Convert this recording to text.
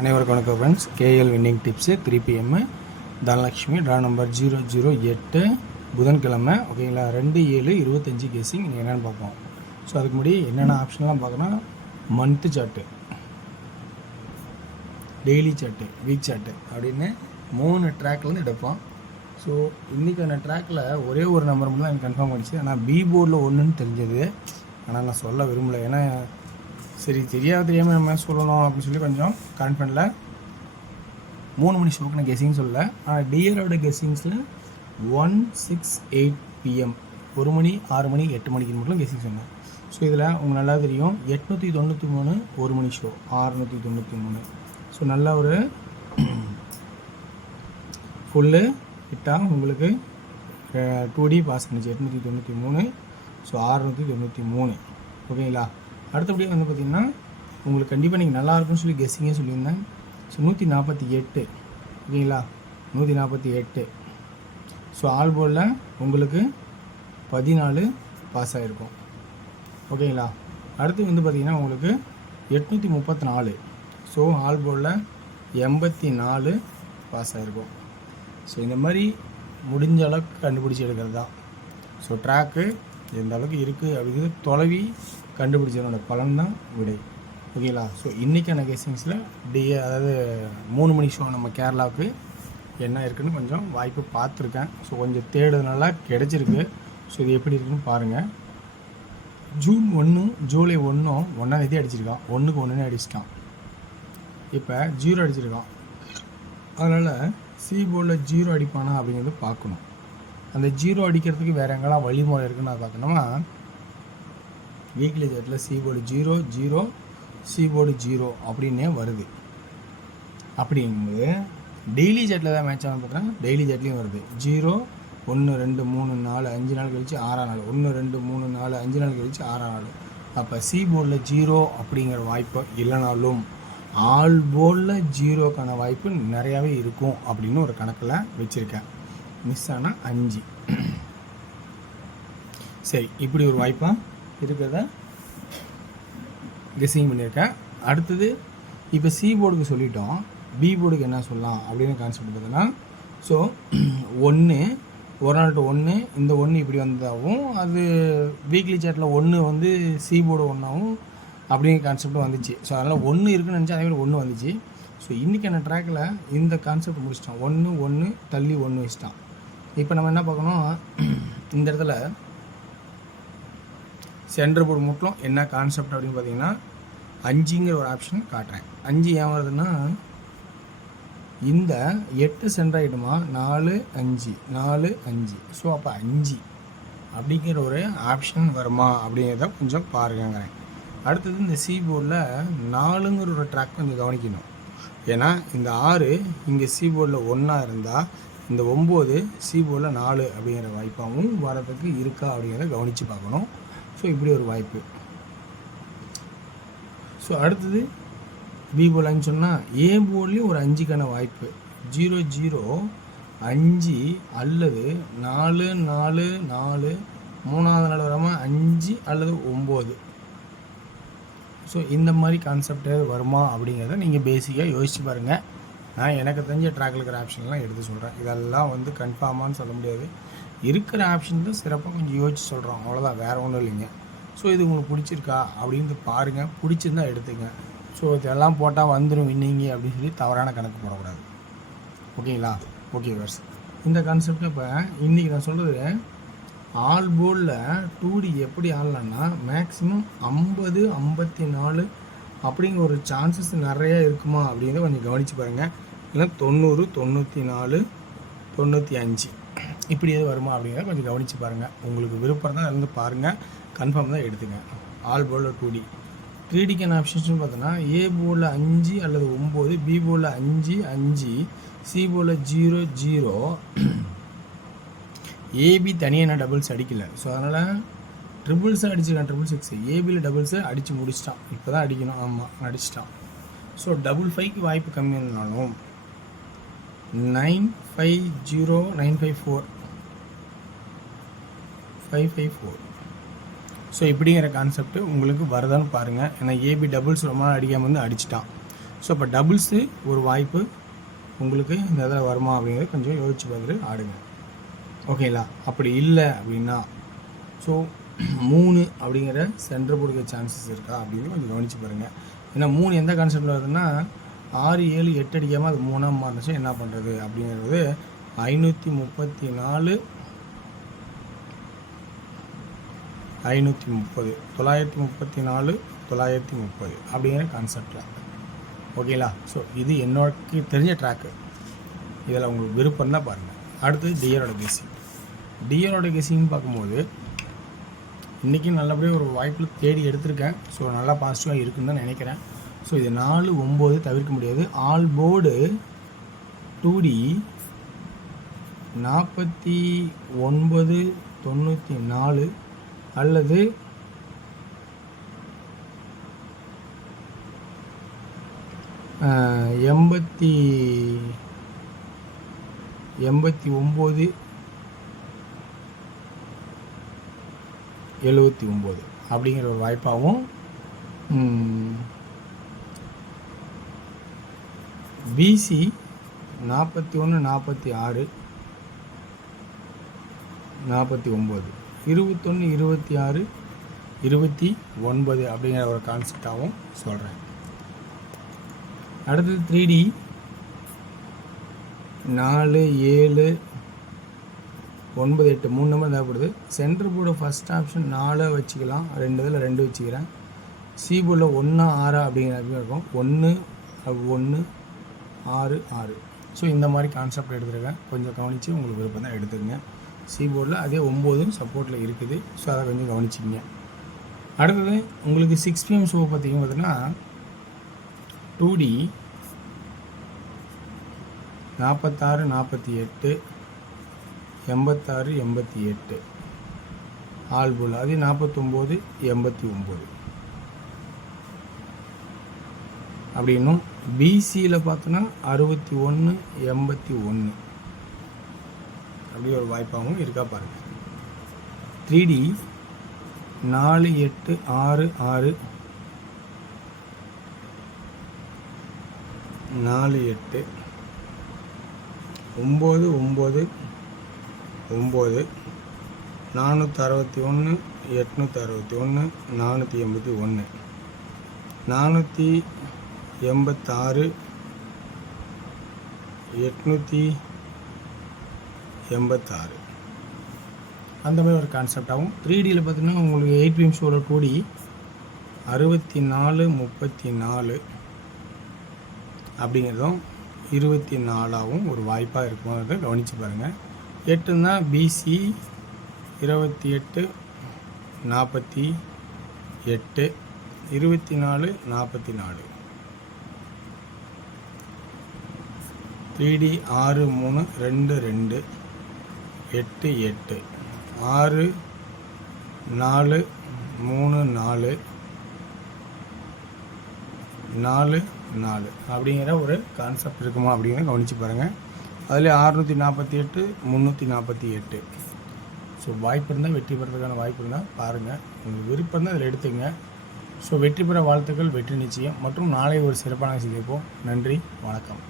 அனைவருக்கும் வணக்கம் friends. KL winning tips 3 PM Dhanalakshmi draw number 008 புதன்கிழமை. ஓகேங்களா, 2/7/25 கேசிங் நீங்கள் என்னென்னு பார்ப்போம். ஸோ அதுக்கு முன்னாடி என்னென்ன ஆப்ஷன்லாம் பார்க்கணும். Month chart, daily chart, week chart அப்படின்னு 3 ட்ராக்லேருந்து எடுப்போம். ஸோ இன்றைக்கான ட்ராக்கில் ஒரே ஒரு நம்பர் மட்டும் தான் எனக்கு கன்ஃபார்ம் பண்ணிச்சு. ஆனால் பி போர்டில் ஒன்றுன்னு தெரிஞ்சது. ஆனால் நான் சொல்ல விரும்பலை, ஏன்னா சரி தெரியாமல் நம்ம சொல்லணும் அப்படின்னு சொல்லி கொஞ்சம் கான்ஃபிடென்ட்டில் 3 மணி ஷோக்கு நான் கெஸ்ஸிங் சொல்லலை. ஆனால் டியரோட கெஸ்ஸிங்ஸில் 1-6-8 PM 1 மணி 6 மணி 8 மணிக்கு மட்டும் கெஸ்ஸிங் சொன்னேன். ஸோ இதில் உங்களுக்கு நல்லா தெரியும் 893 1 மணி ஷோ 693. ஸோ நல்ல ஒரு ஃபுல்லு ஹிட்டாக உங்களுக்கு 2D பாஸ் பண்ணிச்சு 893. ஸோ 693. ஓகேங்களா. அடுத்தபடியாக வந்து பார்த்திங்கன்னா உங்களுக்கு கண்டிப்பாக நீங்கள் நல்லாயிருக்குன்னு சொல்லி கெஸ்ஸிங்கே சொல்லியிருந்தேன். ஸோ 148. ஓகேங்களா, 148. ஸோ ஆல் போர்டில் உங்களுக்கு 14 பாஸ் ஆகிருக்கும். ஓகேங்களா. அடுத்து வந்து பார்த்திங்கன்னா உங்களுக்கு 834. ஸோ ஆல் போர்டில் 84 பாஸ் ஆகிருக்கும். ஸோ இந்த மாதிரி முடிஞ்ச அளவுக்கு கண்டுபிடிச்சி எடுக்கிறது தான். ஸோ ட்ராக்கு எந்த அளவுக்கு இருக்குது அப்படிங்கிறது தொலைவி கண்டுபிடிச்சதோட பலன் தான் விடை. ஓகேங்களா. ஸோ இன்றைக்கான கெஸ்ஸிங்ஸில் அதாவது 3 மணி ஷோ நம்ம கேரளாவுக்கு என்ன இருக்குதுன்னு கொஞ்சம் வாய்ப்பு பார்த்துருக்கேன். ஸோ கொஞ்சம் தேடுறதுனால கிடச்சிருக்கு. ஸோ இது எப்படி இருக்குன்னு பாருங்கள். ஜூன் 1 ஜூலை 1 1 அடிச்சிருக்கான். 1க்கு 1 அடிச்சிட்டான். இப்போ 0 அடிச்சிருக்கான். அதனால் சி போர்டில் 0 அடிப்பானா அப்படிங்கிறது பார்க்கணும். அந்த 0 அடிக்கிறதுக்கு வேறு எங்கெல்லாம் வழிமுறை இருக்குன்னு நான் பார்க்கணுமா. வீக்லி சார்ட்டில் சி போர்டு 0-0 சி போர்டு 0 அப்படின்னே வருது. அப்படிங்கும்போது டெய்லி சார்ட்டில் தான் மேட்ச் ஆகும் பார்த்தீங்கன்னா டெய்லி சார்ட்லேயும் வருது 0 1 2 3 4 5 நாள் கழிச்சு 6ஆம் நாள் 1 2 3 4 5 நாள் கழிச்சு 6ஆம் நாள். அப்போ சி போர்டில் 0 அப்படிங்கிற வாய்ப்பு இல்லைனாலும் ஆல் போர்டில் 0க்கான வாய்ப்பு நிறையாவே இருக்கும் அப்படின்னு ஒரு கணக்கில் வச்சுருக்கேன். மிஸ் ஆனால் 5. சரி, இப்படி ஒரு வாய்ப்பாக இருக்கிறத கெஸ்ஸிங் பண்ணியிருக்கேன். அடுத்தது இப்போ சி போர்டுக்கு சொல்லிட்டோம், பி போர்டுக்கு என்ன சொல்லலாம் அப்படின்னு கான்செப்ட் பார்த்தோன்னா, ஸோ 1 ஒரு நாள் 1 இந்த 1 இப்படி வந்ததாகவும் அது வீக்லி சார்ட்டில் 1 வந்து சி போர்டு 1ஆகவும் அப்படிங்கிற கான்செப்ட் வந்துச்சு. ஸோ அதனால் 1 இருக்குன்னு நினச்சா அதே மாதிரி 1 வந்துச்சு. ஸோ இன்றைக்கான ட்ராக்கில் இந்த கான்செப்ட் முடிச்சிட்டோம். 1 தள்ளி 1 வச்சிட்டான். இப்போ நம்ம என்ன பார்க்கணும், இந்த இடத்துல சென்டர் போர்டு மட்டும் என்ன கான்செப்ட் அப்படின்னு பார்த்தீங்கன்னா 5ங்கிற ஒரு ஆப்ஷன் காட்டுறேன். 5 ஏன் வருதுன்னா இந்த 8 சென்டர் ஆகிடுமா 4 5 4 5. ஸோ அப்போ 5 அப்படிங்கிற ஒரு ஆப்ஷன் வருமா அப்படிங்கிறத கொஞ்சம் பாருங்கிறேன். அடுத்தது இந்த சி போர்டில் 4ங்கிற ஒரு ட்ராக் கொஞ்சம் கவனிக்கணும். ஏன்னா இந்த 6 இங்கே சி போர்டில் 1 இருந்தால் இந்த 9 சி போர்டில் 4 அப்படிங்கிற வாய்ப்பாகவும் வரதுக்கு இருக்கா அப்படிங்கிறத கவனித்து பார்க்கணும். ஸோ இப்படி ஒரு வாய்ப்பு. ஸோ அடுத்தது பி போர்டில்னு சொன்னால் ஏ போர்ட்லேயும் ஒரு 5க்கான வாய்ப்பு 0-0 5 அல்லது 4-4-4 3ஆவது நாள் வராமல் 5 அல்லது 9. ஸோ இந்த மாதிரி கான்செப்ட் வருமா அப்படிங்கிறத நீங்கள் பேசிக்காக யோசிச்சு பாருங்கள். நான் எனக்கு தெரிஞ்ச ட்ராக்கில் இருக்கிற ஆப்ஷன்லாம் எடுத்து சொல்கிறேன். இதெல்லாம் வந்து கன்ஃபார்மானு சொல்ல முடியாது. இருக்கிற ஆப்ஷன் தான் சிறப்பாக கொஞ்சம் யோசிச்சு சொல்கிறோம், அவ்வளோதான், வேறு ஒன்றும் இல்லைங்க. ஸோ இது உங்களுக்கு பிடிச்சிருக்கா அப்படின்னு பாருங்கள். பிடிச்சிருந்தா எடுத்துங்க. ஸோ இதெல்லாம் போட்டால் வந்துடும் வின்னிங்க அப்படின்னு சொல்லி தவறான கணக்கு போடக்கூடாது. ஓகேங்களா. ஓகே வர்ஸ், இந்த கான்செப்ட் இப்போ இன்றைக்கி நான் சொல்கிறது ஆல் போர்டில் 2D எப்படி ஆடலான்னா மேக்ஸிமம் 50 54 அப்படிங்கிற ஒரு சான்சஸ் நிறையா இருக்குமா அப்படிங்கிறத கொஞ்சம் கவனித்து பாருங்கள். இல்லை 90 94 95 இப்படி எது வருமா அப்படிங்கிறத கொஞ்சம் கவனித்து பாருங்கள். உங்களுக்கு விருப்பம் தான் இருந்து பாருங்கள், கன்ஃபார்ம் தான் எடுத்துங்க. ஆல் போர்டில் 2D 3Dக்கான ஆப்ஷன்ஸ்னு பார்த்தோன்னா ஏ போர்டில் 5 அல்லது 9, பி போர்டில் 5 5, சி போர்டில் 0-0. ஏபி தனியாக என்ன டபுள்ஸ் அடிக்கலை. ஸோ அதனால் ட்ரிபிள்ஸாக அடிச்சிருக்கான் 666. ஏபியில் டபுள்ஸை அடித்து முடிச்சிட்டான். இப்போ தான் அடிக்கணும். ஆமாம், அடிச்சிட்டான். ஸோ 55க்கு வாய்ப்பு கம்மி இருந்தாலும் 950 954 554. ஸோ இப்படிங்கிற கான்செப்ட் உங்களுக்கு வருதான்னு பாருங்கள். ஏன்னா ஏபி டபுள்ஸ் ரொம்ப நாள் அடிக்காமல் வந்து அடிச்சிட்டான். ஸோ இப்போ டபுள்ஸு ஒரு வாய்ப்பு உங்களுக்கு இந்த இதில் வருமா அப்படிங்கிறத கொஞ்சம் யோசிச்சு பார்த்துட்டு ஆடுங்க. ஓகேங்களா? அப்படி இல்லை அப்படின்னா ஸோ 3 அப்படிங்கிற சென்டர் போடுற சான்சஸ் இருக்கா அப்படின்னு கொஞ்சம் கவனித்து பாருங்கள். ஏன்னா 3 எந்த கான்செப்டில் வருதுன்னா 6 7 8 அடிக்காமல் அது 3ஆக மாறிச்சு என்ன பண்ணுறது அப்படிங்கிறது 534 530 934 930 அப்படிங்கிற கான்செப்டில். ஓகேங்களா? ஸோ இது என்னோட தெரிஞ்ச ட்ராக்கு. இதில் உங்களுக்கு விருப்பம் தான் பாருங்கள். அடுத்தது டிஆரோட கெஸிங். டிஆரோட கெஸிங்னு பார்க்கும்போது இன்றைக்கும் நல்லபடியாக ஒரு வாய்ப்பில் தேடி எடுத்திருக்கேன். ஸோ நல்லா பாசிட்டிவாக இருக்குன்னு தான் நினைக்கிறேன். ஸோ இது 4 9 தவிர்க்க முடியாது. ஆல் போர்டு 2D 49 94 அல்லது 89 79 அப்படிங்கிற ஒரு வாய்ப்பாகவும் பிசி 41 46 49 21 26 29 அப்படிங்கிற ஒரு கான்செப்டாகவும் சொல்கிறேன். அடுத்தது 3D 4 7 9 8 3 நம்பர் தேவைப்படுது. சென்டர் போர்டு ஃபஸ்ட் ஆப்ஷன் 4 வச்சுக்கலாம். 2 இதில் 2 வச்சுக்கிறேன். சி போர்டில் 1 6 அப்படிங்கிற இருக்கும். 1 1 6 6. ஸோ இந்த மாதிரி கான்செப்ட் எடுத்துருக்கேன். கொஞ்சம் கவனித்து உங்களுக்கு விருப்பம் தான் எடுத்துக்கங்க. சி போர்டில் அதே 9 சப்போர்ட்டில் இருக்குது. ஸோ அதை கொஞ்சம் கவனிச்சிங்க. அடுத்தது உங்களுக்கு 6 PM ஷோ பார்த்தீங்கன்னா 2D 46 48 86 88 ஆல் போல் அது 49 89 அப்படின்னும் பிசியில் பார்த்தோன்னா 61 81 அப்படி ஒரு வாய்ப்பாகவும் இருக்கா பாருங்கள். 3D 4 8 6 6 4 8 9 9 9 461 861 481 486 886 அந்த மாதிரி ஒரு கான்செப்டாகவும். 3Dயில் பார்த்தீங்கன்னா உங்களுக்கு 8 PM ஷோவில் 2D 64 34 அப்படிங்கிறதும் 24ஆகவும் ஒரு வாய்ப்பாக இருக்குங்கிறத கவனித்து பாருங்கள். 8ன்னா பிசி 28 48 24 44 3D 6 3 2 2 8 8 6 4 3 4 4 4 அப்படிங்கிற ஒரு கான்செப்ட் இருக்குமா அப்படிங்கிறத கவனித்து பாருங்கள். அதில் 648 348. ஸோ வாய்ப்பு இருந்தால் வெற்றி பெறதுக்கான வாய்ப்பு இருந்தால் பாருங்கள். உங்களுக்கு விருப்பம் தான் அதில் எடுத்துங்க. ஸோ வெற்றி பெற வாழ்த்துக்கள், வெற்றி நிச்சயம். மற்றும் நாளை ஒரு சிறப்பான சந்திப்போம். நன்றி, வணக்கம்.